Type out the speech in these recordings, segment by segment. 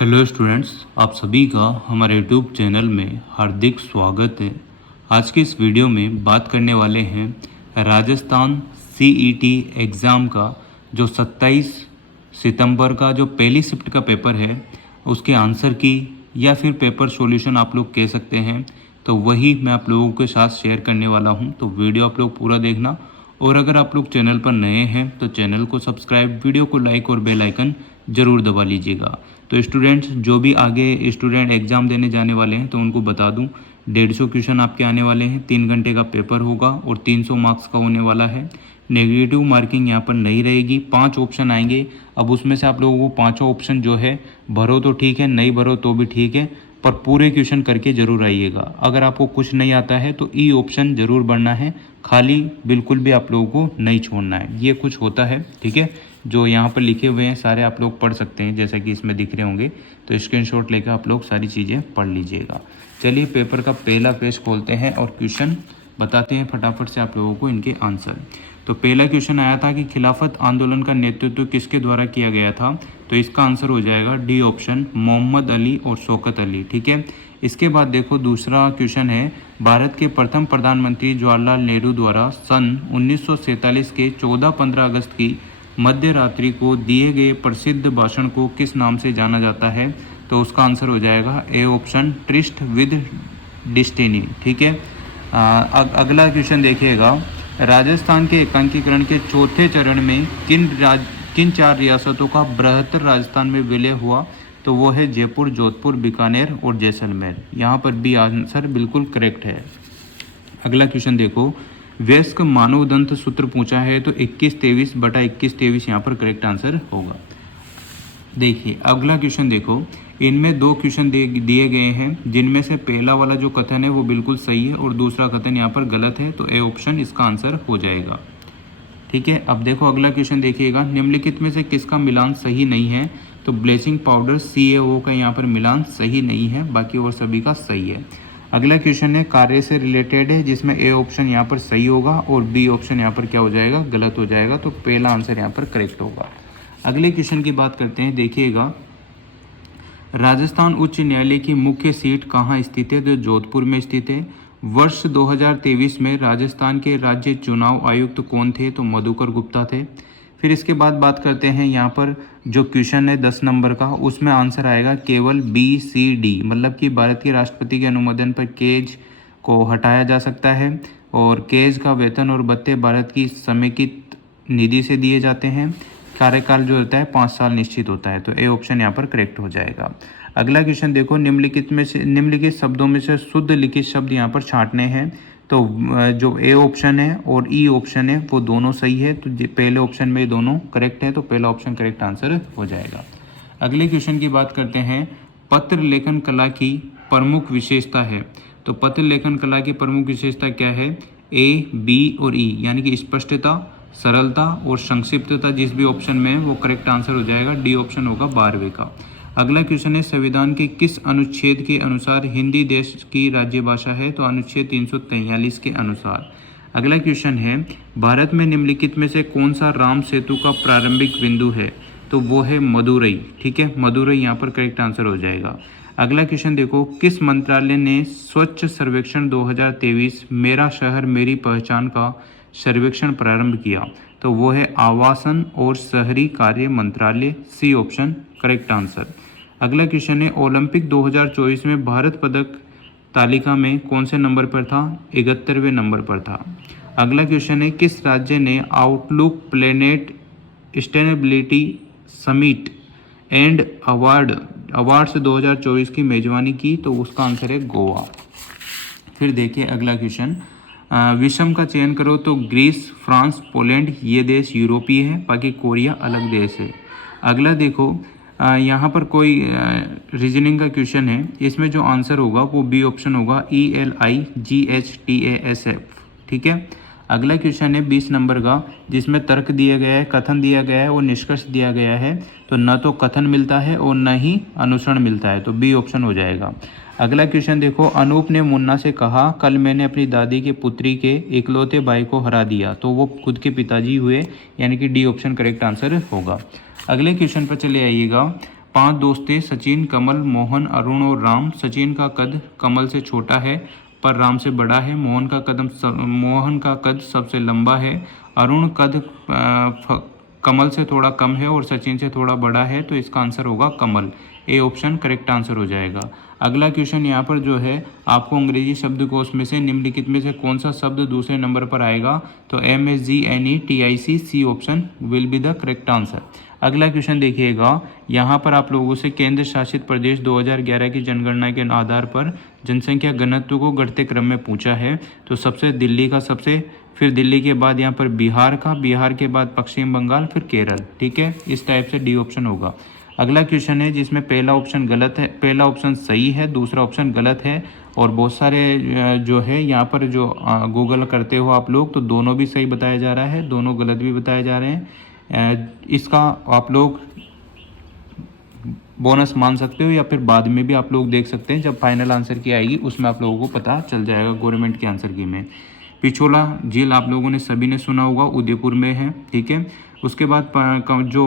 Hello students, आप सभी का हमारे यूट्यूब चैनल में हार्दिक स्वागत है। आज के इस वीडियो में बात करने वाले हैं राजस्थान सीईटी एग्ज़ाम का जो 27 सितंबर का जो पहली शिफ्ट का पेपर है उसके आंसर की या फिर पेपर सॉल्यूशन आप लोग कह सकते हैं, तो वही मैं आप लोगों के साथ शेयर करने वाला हूं। तो वीडियो आप लोग पूरा देखना, और अगर आप लोग चैनल पर नए हैं तो चैनल को सब्सक्राइब, वीडियो को लाइक और बेल आइकन ज़रूर दबा लीजिएगा। तो स्टूडेंट्स जो भी आगे स्टूडेंट एग्ज़ाम देने जाने वाले हैं तो उनको बता दूं, 150 क्वेश्चन आपके आने वाले हैं, 3 घंटे का पेपर होगा और 300 मार्क्स का होने वाला है। नेगेटिव मार्किंग यहाँ पर नहीं रहेगी, 5 ऑप्शन आएंगे। अब उसमें से आप लोगों को पाँचों ऑप्शन जो है भरो तो ठीक है, नहीं भरो तो भी ठीक है, पर पूरे क्वेश्चन करके ज़रूर आइएगा। अगर आपको कुछ नहीं आता है तो ई ऑप्शन ज़रूर भरना है, खाली बिल्कुल भी आप लोगों को नहीं छोड़ना है। ये कुछ होता है, ठीक है। जो यहाँ पर लिखे हुए हैं सारे आप लोग पढ़ सकते हैं, जैसा कि इसमें दिख रहे होंगे, तो स्क्रीनशॉट लेकर आप लोग सारी चीज़ें पढ़ लीजिएगा। चलिए पेपर का पहला पेज खोलते हैं और क्वेश्चन बताते हैं फटाफट से आप लोगों को इनके आंसर। तो पहला क्वेश्चन आया था कि खिलाफत आंदोलन का नेतृत्व किसके द्वारा किया गया था, तो इसका आंसर हो जाएगा डी ऑप्शन, मोहम्मद अली और शौकत अली, ठीक है। इसके बाद देखो दूसरा क्वेश्चन है, भारत के प्रथम प्रधानमंत्री जवाहरलाल नेहरू द्वारा सन 1947 के 14-15 अगस्त की मध्य रात्रि को दिए गए प्रसिद्ध भाषण को किस नाम से जाना जाता है, तो उसका आंसर हो जाएगा A option, tourist with destiny, ठीक है। अगला क्वेश्चन देखिएगा, राजस्थान के एकांकीकरण के चौथे चरण में किन 4 रियासतों का बृहत्तर राजस्थान में विलय हुआ, तो वो है जयपुर, जोधपुर, बीकानेर और जैसलमेर। यहाँ पर भी आंसर बिल्कुल करेक्ट है। अगला क्वेश्चन देखो, वयस्क मानव दंत सूत्र पूछा है, तो 21-23/21-23 यहाँ पर करेक्ट आंसर होगा। देखिए अगला क्वेश्चन देखो, इनमें 2 क्वेश्चन दिए गए हैं, जिनमें से पहला वाला जो कथन है वो बिल्कुल सही है और दूसरा कथन यहाँ पर गलत है, तो ए ऑप्शन इसका आंसर हो जाएगा, ठीक है। अब देखो अगला क्वेश्चन देखिएगा, निम्नलिखित में से किसका मिलान सही नहीं है, तो ब्लीचिंग पाउडर CaO का यहाँ पर मिलान सही नहीं है, बाकी और सभी का सही है। अगला क्वेश्चन है कार्य से रिलेटेड है, जिसमें ए ऑप्शन यहाँ पर सही होगा और बी ऑप्शन यहाँ पर क्या हो जाएगा, गलत हो जाएगा, तो पहला आंसर यहाँ पर करेक्ट होगा। अगले क्वेश्चन की बात करते हैं, देखिएगा राजस्थान उच्च न्यायालय की मुख्य सीट कहाँ स्थित है, तो जोधपुर में स्थित है। वर्ष 2023 में राजस्थान के राज्य चुनाव आयुक्त कौन थे, तो मधुकर गुप्ता थे। फिर इसके बाद बात करते हैं, यहाँ पर जो क्वेश्चन है 10 नंबर का, उसमें आंसर आएगा केवल BCD, मतलब कि भारत के राष्ट्रपति के अनुमोदन पर केज को हटाया जा सकता है और केज का वेतन और भत्ते भारत की समेकित निधि से दिए जाते हैं। कार्यकाल जो होता है 5 साल निश्चित होता है, तो ए ऑप्शन यहाँ पर करेक्ट हो जाएगा। अगला क्वेश्चन देखो, निम्नलिखित शब्दों में से शुद्ध लिखित शब्द यहाँ पर छांटने हैं, तो जो ए ऑप्शन है और ई ऑप्शन है वो दोनों सही है, तो पहले ऑप्शन में दोनों करेक्ट है, तो पहला ऑप्शन करेक्ट आंसर हो जाएगा। अगले क्वेश्चन की बात करते हैं, पत्र लेखन कला की प्रमुख विशेषता है, तो पत्र लेखन कला की प्रमुख विशेषता क्या है, A, B और E, यानी कि स्पष्टता, सरलता और संक्षिप्तता, जिस भी ऑप्शन में है वो करेक्ट आंसर हो जाएगा, डी ऑप्शन होगा 12वें का। अगला क्वेश्चन है, संविधान के किस अनुच्छेद के अनुसार हिंदी देश की राज्य भाषा है, तो अनुच्छेद 343 के अनुसार। अगला क्वेश्चन है, भारत में निम्नलिखित में से कौन सा राम सेतु का प्रारंभिक बिंदु है, तो वो है मदुरई, ठीक है, मदुरई यहाँ पर करेक्ट आंसर हो जाएगा। अगला क्वेश्चन देखो, किस मंत्रालय ने स्वच्छ सर्वेक्षण 2023 मेरा शहर मेरी पहचान का सर्वेक्षण प्रारंभ किया, तो वो है आवासन और शहरी कार्य मंत्रालय, सी ऑप्शन करेक्ट आंसर। अगला क्वेश्चन है, ओलंपिक 2024 में भारत पदक तालिका में कौन से नंबर पर था, 71वें नंबर पर था। अगला क्वेश्चन है, किस राज्य ने outlook planet sustainability summit and awards 2024 की मेजबानी की, तो उसका आंसर है गोवा। फिर देखिए अगला क्वेश्चन, विषम का चयन करो, तो ग्रीस, फ्रांस, पोलैंड ये देश यूरोपीय है, बाकी कोरिया अलग देश है। अगला देखो, यहाँ पर कोई रीजनिंग का क्वेश्चन है, इसमें जो आंसर होगा वो बी ऑप्शन होगा, ELIGHTASF, ठीक है। अगला क्वेश्चन है 20 नंबर का, जिसमें तर्क दिया गया है, कथन दिया गया है और निष्कर्ष दिया गया है, तो न तो कथन मिलता है और न ही अनुसरण मिलता है, तो बी ऑप्शन हो जाएगा। अगला क्वेश्चन देखो, अनूप ने मुन्ना से कहा, कल मैंने अपनी दादी के पुत्री के इकलौते भाई को हरा दिया, तो वो खुद के पिताजी हुए, यानी कि डी ऑप्शन करेक्ट आंसर होगा। अगले क्वेश्चन पर चले आइएगा, 5 दोस्त थे, सचिन, कमल, मोहन, अरुण और राम। सचिन का कद कमल से छोटा है पर राम से बड़ा है। मोहन का कद सबसे लंबा है। अरुण कद कमल से थोड़ा कम है और सचिन से थोड़ा बड़ा है, तो इसका आंसर होगा कमल। ए ऑप्शन करेक्ट आंसर हो जाएगा। अगला क्वेश्चन यहाँ पर जो है आपको अंग्रेजी शब्दकोश में से निम्नलिखित में से कौन सा शब्द दूसरे नंबर पर आएगा, तो MSGNETIC option will be the correct answer. अगला क्वेश्चन देखिएगा, यहाँ पर आप लोगों से केंद्र शासित प्रदेश 2011 की जनगणना के आधार पर जनसंख्या घनत्व को घटते क्रम में पूछा है। तो फिर दिल्ली के बाद यहाँ पर बिहार के बाद पश्चिम बंगाल, फिर केरल। ठीक है, इस टाइप से डी ऑप्शन होगा। अगला क्वेश्चन है जिसमें पहला ऑप्शन सही है, दूसरा ऑप्शन गलत है और बहुत सारे जो है यहाँ पर जो गूगल करते हो आप लोग, तो दोनों भी सही बताया जा रहा है, दोनों गलत भी बताए जा रहे हैं। इसका आप लोग बोनस मान सकते हो या फिर बाद में भी आप लोग देख सकते हैं, जब फाइनल आंसर की आएगी उसमें आप लोगों को पता चल जाएगा गवर्नमेंट के आंसर की में। पिछोला झील आप लोगों ने सभी ने सुना होगा, उदयपुर में है। ठीक है, उसके बाद जो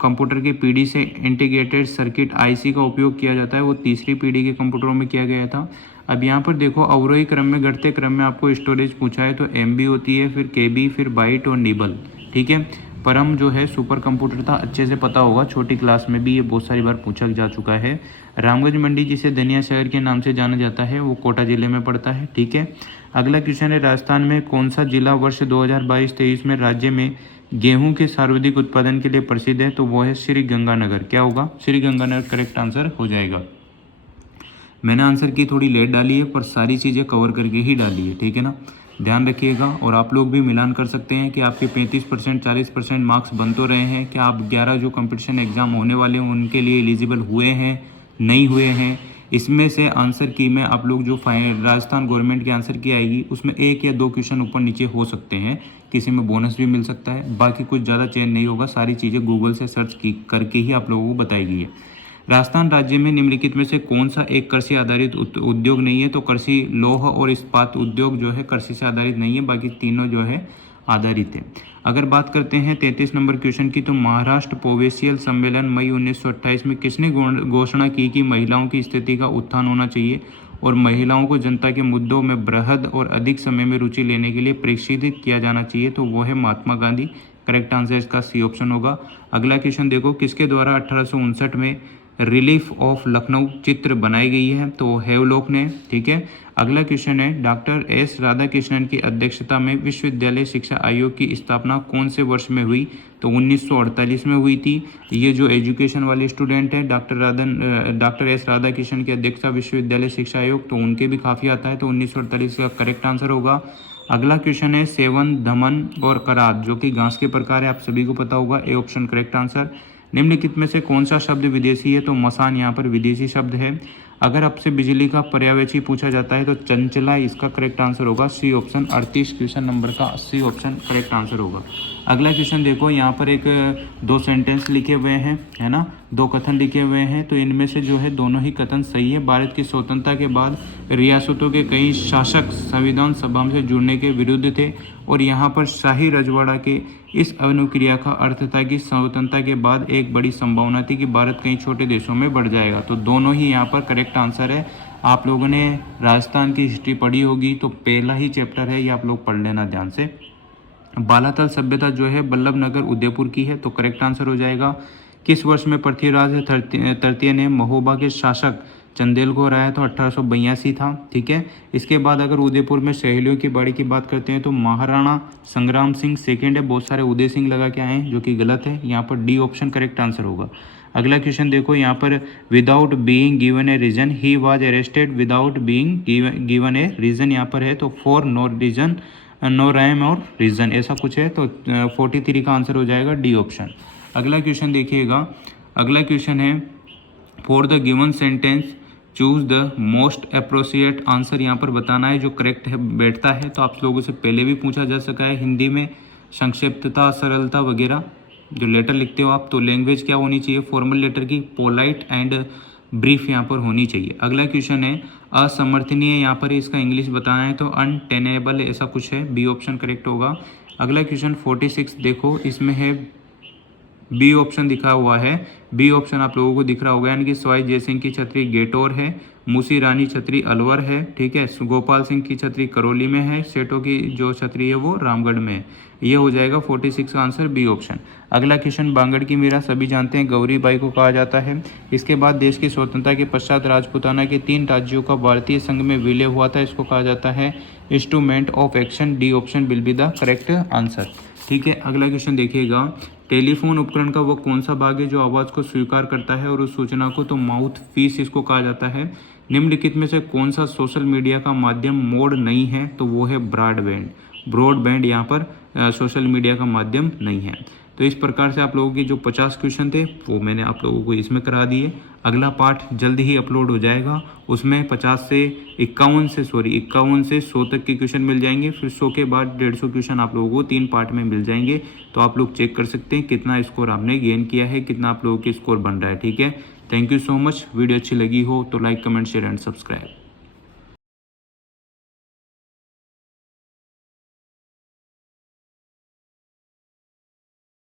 कंप्यूटर की पीढ़ी से इंटीग्रेटेड सर्किट IC का उपयोग किया जाता है वो तीसरी पीढ़ी के कंप्यूटरों में किया गया था। अब यहाँ पर देखो अवरोही क्रम में घटते क्रम में आपको स्टोरेज पूछा है, तो MB होती है, फिर KB, फिर बाइट और निबल। ठीक है, परम जो है सुपर कंप्यूटर था, अच्छे से पता होगा, छोटी क्लास में भी ये बहुत सारी बार पूछा जा चुका है। रामगंज मंडी जिसे धनिया शहर के नाम से जाना जाता है वो कोटा जिले में पड़ता है। ठीक है, अगला क्वेश्चन है राजस्थान में कौन सा जिला वर्ष 2022-23 में राज्य में गेहूं के सर्वाधिक उत्पादन के लिए प्रसिद्ध है, तो वो है श्री गंगानगर। क्या होगा, श्री गंगानगर करेक्ट आंसर हो जाएगा। मैंने आंसर की थोड़ी लेट डाली है पर सारी चीज़ें कवर करके ही डाली है। ठीक है ना, ध्यान रखिएगा। और आप लोग भी मिलान कर सकते हैं कि आपके 35% 40% मार्क्स बन तो रहे हैं, क्या आप 11 जो कंपटीशन एग्जाम होने वाले हैं उनके लिए एलिजिबल हुए हैं, नहीं हुए हैं। इसमें से आंसर की में आप लोग जो राजस्थान गवर्नमेंट की आंसर की आएगी उसमें 1 या 2 क्वेश्चन ऊपर नीचे हो सकते हैं, किसी में बोनस भी मिल सकता है, बाकी कुछ ज़्यादा चेंज नहीं होगा। सारी चीज़ें गूगल से सर्च करके ही आप लोगों को बताई गई है। राजस्थान राज्य में निम्नलिखित में से कौन सा एक कृषि आधारित उद्योग नहीं है, तो कृषि, लौह और इस्पात उद्योग जो है कृषि से आधारित नहीं है, बाकी तीनों जो है आधारित है। अगर बात करते हैं 33 नंबर क्वेश्चन की, तो महाराष्ट्र प्रोविंशियल सम्मेलन मई 1928 में किसने घोषणा की कि महिलाओं की स्थिति का उत्थान होना चाहिए और महिलाओं को जनता के मुद्दों में बृहद और अधिक समय में रुचि लेने के लिए प्रशिक्षित किया जाना चाहिए, तो वो है महात्मा गांधी। करेक्ट आंसर इसका C ऑप्शन होगा। अगला क्वेश्चन देखो, किसके द्वारा 1859 में रिलीफ ऑफ लखनऊ चित्र बनाई गई है, तो हेवलॉक ने। ठीक है, अगला क्वेश्चन है डॉक्टर S राधाकृष्णन की अध्यक्षता में विश्वविद्यालय शिक्षा आयोग की स्थापना कौन से वर्ष में हुई, तो 1948 में हुई थी। ये जो एजुकेशन वाले स्टूडेंट हैं डॉक्टर S राधाकृष्णन की अध्यक्षता विश्वविद्यालय शिक्षा आयोग, तो उनके भी काफ़ी आता है, तो 1948 का करेक्ट आंसर होगा। अगला क्वेश्चन है सेवन, धमन और करात जो कि घास के प्रकार है, आप सभी को पता होगा, ए ऑप्शन करेक्ट आंसर। निम्नलिखित में से कौन सा शब्द विदेशी है, तो मसान यहाँ पर विदेशी शब्द है। अगर आपसे बिजली का पर्यायवाची पूछा जाता है तो चंचला इसका करेक्ट आंसर होगा, C ऑप्शन। 38 क्वेश्चन नंबर का C ऑप्शन करेक्ट आंसर होगा। अगला क्वेश्चन देखो, यहाँ पर एक 2 सेंटेंस लिखे हुए हैं, है ना, 2 कथन लिखे हुए हैं, तो इनमें से जो है दोनों ही कथन सही है। भारत की स्वतंत्रता के बाद रियासतों के कई शासक संविधान सभा से जुड़ने के विरुद्ध थे और यहाँ पर शाही रजवाड़ा के इस अनुक्रिया का अर्थ था कि स्वतंत्रता के बाद एक बड़ी संभावना थी कि भारत कई छोटे देशों में बढ़ जाएगा, तो दोनों ही यहाँ पर करेक्ट आंसर है। आप लोगों ने राजस्थान की हिस्ट्री पढ़ी होगी तो पहला ही चैप्टर है, ये आप लोग पढ़ लेना ध्यान से। बालातल सभ्यता जो है बल्लभ नगर उदयपुर की है, तो करेक्ट आंसर हो जाएगा। किस वर्ष में पृथ्वीराज तृतीय ने महोबा के शासक चंदेल को हराया, तो 1882 था। ठीक है, इसके बाद अगर उदयपुर में सहेलियों की बाड़ी की बात करते हैं तो महाराणा संग्राम सिंह सेकेंड है, बहुत सारे उदय सिंह लगा के आए हैं जो कि गलत है, यहाँ पर डी ऑप्शन करेक्ट आंसर होगा। अगला क्वेश्चन देखो, यहाँ पर without being given a reason he was arrested without being given a reason यहाँ पर है, तो for no reason, no rhyme और रीजन ऐसा कुछ है, तो 43 का आंसर हो जाएगा डी ऑप्शन। अगला क्वेश्चन देखिएगा, अगला क्वेश्चन है for the given sentence choose the most appropriate answer यहाँ पर बताना है जो करेक्ट है बैठता है, तो आप लोगों से पहले भी पूछा जा सका है हिंदी में, संक्षिप्तता, सरलता वगैरह जो लेटर लिखते हो आप, तो लैंग्वेज क्या होनी चाहिए फॉर्मल लेटर की, पोलाइट एंड ब्रीफ यहाँ पर होनी चाहिए। अगला क्वेश्चन है असमर्थनीय, यहाँ पर इसका इंग्लिश बताना है तो अनटेनेबल ऐसा कुछ है, बी ऑप्शन करेक्ट होगा। अगला क्वेश्चन 46 देखो, इसमें है बी ऑप्शन दिखा हुआ है, बी ऑप्शन आप लोगों को दिख रहा होगा, यानी कि सवाई जयसिंह की छतरी गेटौर है, मूसी रानी छतरी अलवर है, ठीक है, गोपाल सिंह की छतरी करौली में है, सेठों की जो छतरी है वो रामगढ़ में है। ये हो जाएगा 46 का आंसर बी ऑप्शन। अगला क्वेश्चन, बांगड़ की मीरा सभी जानते हैं गौरी बाई को कहा जाता है। इसके बाद देश की स्वतंत्रता के पश्चात राजपूताना के 3 राज्यों का भारतीय संघ में विलय हुआ था, इसको कहा जाता है instrument of action, D option will be the correct answer. ठीक है, अगला क्वेश्चन देखिएगा, टेलीफोन उपकरण का वो कौन सा भाग है जो आवाज़ को स्वीकार करता है और उस सूचना को, तो माउथ पीस इसको कहा जाता है। निम्नलिखित में से कौन सा सोशल मीडिया का माध्यम मोड नहीं है, तो वो है ब्रॉडबैंड। ब्रॉडबैंड यहाँ पर सोशल मीडिया का माध्यम नहीं है। तो इस प्रकार से आप लोगों के जो 50 क्वेश्चन थे वो मैंने आप लोगों को इसमें करा दिए। अगला पार्ट जल्दी ही अपलोड हो जाएगा, उसमें 51 से 100 तक के क्वेश्चन मिल जाएंगे। फिर 100 के बाद 150 क्वेश्चन आप लोगों को 3 पार्ट में मिल जाएंगे। तो आप लोग चेक कर सकते हैं कितना स्कोर आपने गेन किया है, कितना आप लोगों के स्कोर बन रहा है। ठीक है, thank you so much. Video अच्छी लगी हो तो like, comment, share and subscribe.